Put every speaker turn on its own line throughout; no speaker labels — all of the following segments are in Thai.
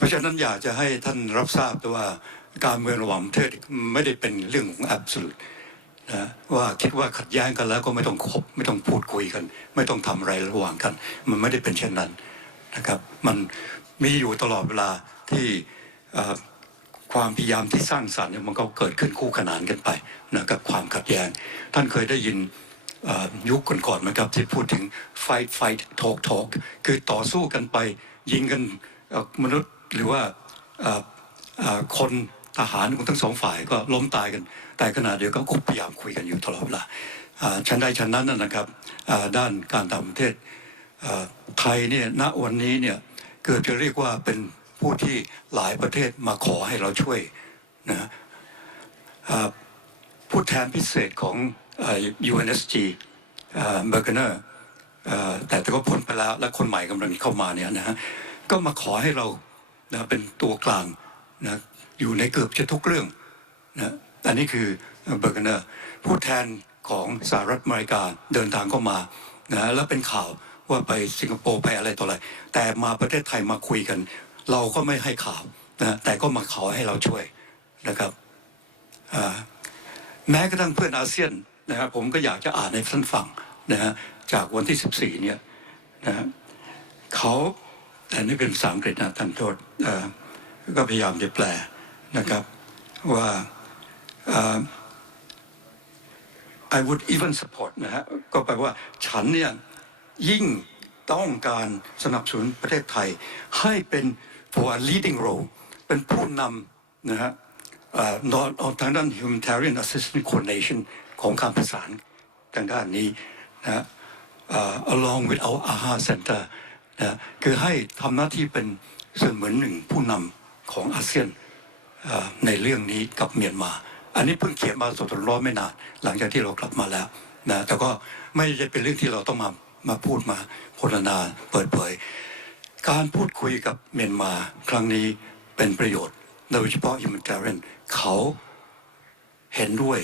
เพราะฉะนั้นอยากจะให้ท่านรับทราบว่าการเมืองระหว่างประเทศไม่ได้เป็นเรื่องของ absolute นะว่าคิดว่าขัดแย้งกันแล้วก็ไม่ต้องคบไม่ต้องพูดคุยกัน ไม่ต้องทำอะไรระหว่างกัน มันไม่ได้เป็นเช่นนั้นนะครับ มันมีอยู่ตลอดเวลาที่ความพยายามที่สร้างสรรค์มันก็เกิดขึ้นคู่ขนานกันไปนะกับความขัดแย้ง ท่านเคยได้ยินยุคก่อนๆไหมครับที่พูดถึง fight fight talk talk คือต่อสู้กันไปยิงกันมนุษย์ หรือว่าคนทหารของทั้งสองฝ่ายก็ล้มตายกัน แต่ขณะเดียวกันก็พยายามคุยกันอยู่ตลอดเวลาชั้นใดชั้นนั้นนะนะครับด้านการต่างประเทศไทยเนี่ยณวันนี้เนี่ยเกือบจะเรียกว่าเป็นผู้ที่หลายประเทศมาขอให้เราช่วยนะผู้แทนพิเศษของอ่า UNSG เบอร์เกเนอร์แต่แต่ก็พ้นไปแล้วและคนใหม่กำลังเข้ามาเนี่ยนะฮะก็มาขอให้เรา นะเป็นตัวกลางนะอยู่ในเกือบจะทุกเรื่องนะอันนี้คือเบอร์กเนอร์ผู้แทนของสหรัฐอเมริกาเดินทางเข้ามานะแล้วเป็นข่าวว่าไปสิงคโปร์ไปอะไรต่ออะไร แต่มาประเทศไทยมาคุยกัน เราก็ไม่ให้ข่าวนะแต่ก็มาขอให้เราช่วยนะครับแม้กระทั่งเพื่อนอาเซียนนะครับผมก็อยากจะอ่านให้ท่านฟังนะฮะจากวันที่ 14เนี่ยนะฮะเขา แต่นี่เป็นภาษาอังกฤษนะท่านโทษก็พยายามจะแปลนะครับว่า I would even support นะฮะก็แปลว่าฉันเนี่ยยิ่งต้องการสนับสนุนประเทศไทย ให้เป็น for a leading role เป็นผู้นำนะฮะเอ่อนอนทางด้าน humanitarian assistance coordination ของการประสานทางด้านนี้นะฮะ along with our AHA center นะคือให้ทำหน้าที่เป็นส่วนเหมือนหนึ่งผู้นำของอาเซียนในเรื่องนี้กับเมียนมา อันนี้เพิ่งเขียนมาสดร้อนไม่นานหลังจากที่เรากลับมาแล้วนะแต่ก็ไม่ใช่เป็นเรื่องที่เราต้องมามาพูดมาพรรณนาเปิดเผย การพูดคุยกับเมียนมาครั้งนี้เป็นประโยชน์ โดยเฉพาะ humanitarian เขาเห็นด้วย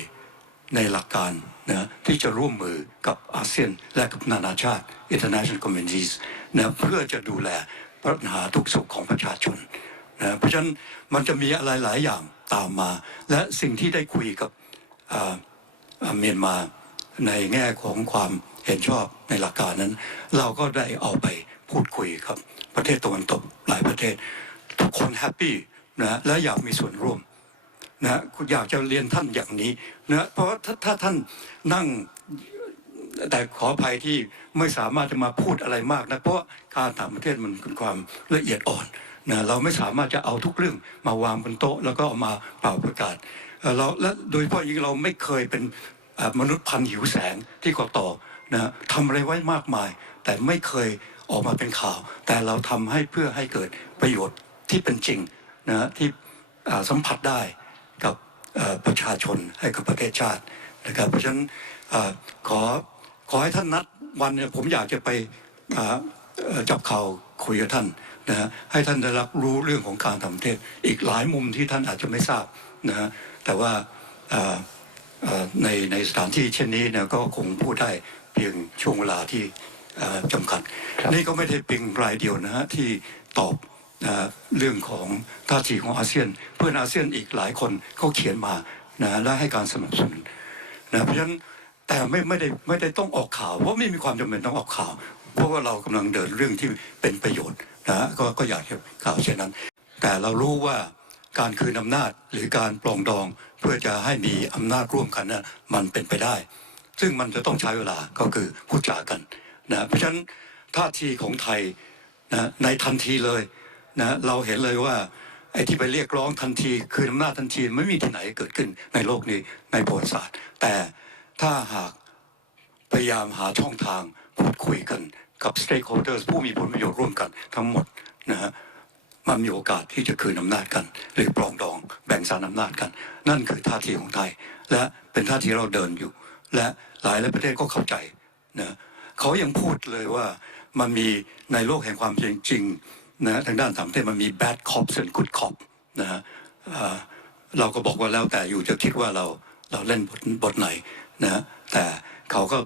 ในหลักการนะที่จะร่วมมือกับอาเซียนและกับนานาชาติ international communities นะเพื่อจะดูแลปัญหาทุกสุขของประชาชนนะเพราะฉะนั้นมันจะมีอะไรหลายอย่างตามมา และสิ่งที่ได้คุยกับเมียนมาในแง่ของความเห็นชอบในหลักการนั้น เราก็ได้เอาไปพูดคุยกับ ประเทศตะวันตกหลายประเทศ ทุกคนแฮปปี้นะและอยากมีส่วนร่วม นะคุณอยากจะเรียนท่านอย่างนี้นะเพราะถ้าถ้าท่านนั่งแต่ขออภัยที่ไม่สามารถจะมาพูดอะไรมากนะเพราะการต่างประเทศมันเป็นความละเอียดอ่อนนะเราไม่สามารถจะเอาทุกเรื่องมาวางบนโต๊ะ แล้วก็เอามาเป่าประกาศเราและโดยเฉพาะยิ่งเราไม่เคยเป็นมนุษย์พันหิวแสงที่กต่อนะทำอะไรไว้มากมาย แต่ไม่เคยออกมาเป็นข่าว แต่เราทำให้เพื่อให้เกิดประโยชน์ที่เป็นจริงนะที่สัมผัสได้ ประชาชนให้กับประเทศชาตินะครับเพราะฉะนั้นเอ่อขอขอให้ท่านนัดวันเนี่ยผมอยากจะไปอ่าเอ่อจับเข่าวคุยกับท่านนะฮะให้ท่านได้รับรู้เรื่องของการต่างประเทศอีกหลายมุมที่ท่านอาจจะไม่ทราบนะฮะแต่ว่าอ่าอ่าในในสถานที่เช่นนี้เนี่ยก็คงพูดได้เพียงช่วงเวลาที่อ่าจำกัด
ครับ
นี่ก็ไม่ได้เป็นรายเดียวนะฮะที่ตอบอ่า เรื่องของท่าทีของอาเซียน เพื่อนอาเซียนอีกหลายคนเขาเขียนมานะและให้การสนับสนุนนะเพราะฉะนั้นแต่ไม่ไม่ได้ไม่ได้ต้องออกข่าว เพราะไม่มีความจำเป็นต้องออกข่าว เพราะว่าเรากำลังเดินเรื่องที่เป็นประโยชน์นะก็ก็อยากจะกล่าวเช่นนั้น แต่เรารู้ว่าการคืนอำนาจหรือการปลองดองเพื่อจะให้มีอำนาจร่วมกันนะมันเป็นไปได้ ซึ่งมันจะต้องใช้เวลาก็คือพูดจากันนะเพราะฉะนั้นท่าทีของไทยนะในทันทีเลย นะเราเห็นเลยว่าไอ้ที่ไปเรียกร้องทันทีคืนอำนาจทันทีไม่มีที่ไหนเกิดขึ้นในโลกนี้ในประวัติศาสตร์ แต่ถ้าหากพยายามหาช่องทางพูดคุยกันกับ stakeholders ผู้มีผลประโยชน์ร่วมกันทั้งหมดนะฮะมันมีโอกาสที่จะคืนอำนาจกัน หรือปรองดองแบ่งสารอำนาจกัน นั่นคือท่าทีของไทย และเป็นท่าทีเราเดินอยู่ และหลายหลายประเทศก็เข้าใจนะเขายังพูดเลยว่ามันมีในโลกแห่งความจริง นะทางด้านต่างประเทศมันมี bad cops and good cop นะฮะเราก็บอกว่าแล้วแต่อยู่จะคิดว่าเราเราเล่นบทบทไหนนะแต่เขาก็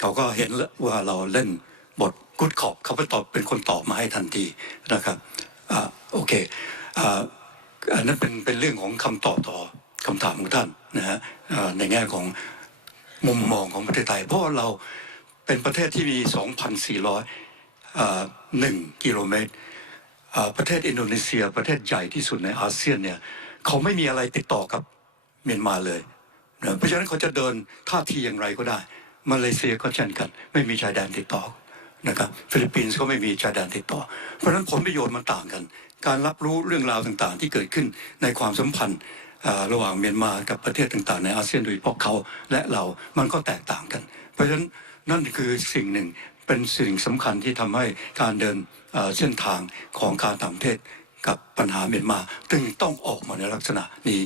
เขาก็เห็นแล้วว่าเราเล่นบท good cop เขาไปตอบเป็นคนตอบมาให้ทันทีนะครับอโอเคอ,อันนั้นเป็นเป็นเรื่องของคำตอบต่อคำถามของท่านนะฮะในแง่ของมุมมองของประเทศไทย เพราะเราเป็นประเทศที่มี 2,400อ่าหนึ่งกิโลเมตร ประเทศอินโดนีเซีย ประเทศใหญ่ที่สุดในอาเซียนเนี่ยเขาไม่มีอะไรติดต่อกับเมียนมาเลยนะเพราะฉะนั้นเขาจะเดินท่าทีอย่างไรก็ได้ มาเลเซียก็เช่นกัน ไม่มีชายแดนติดต่อนะครับฟิลิปปินส์ก็ไม่มีชายแดนติดต่อ เพราะฉะนั้นผลประโยชน์มันต่างกัน การรับรู้เรื่องราวต่างๆ ที่เกิดขึ้นในความสัมพันธ์ระหว่างเมียนมากับประเทศต่างๆ ในอาเซียนโดยเฉพาะเขาและเรา มันก็แตกต่างกัน เพราะฉะนั้นนั่นคือสิ่งหนึ่ง เป็นสิ่งสำคัญที่ทำให้การเดินเอ่อเส้นทางของการต่างประเทศกับปัญหาเมียนมาจึงต้องออกมาในลักษณะนี้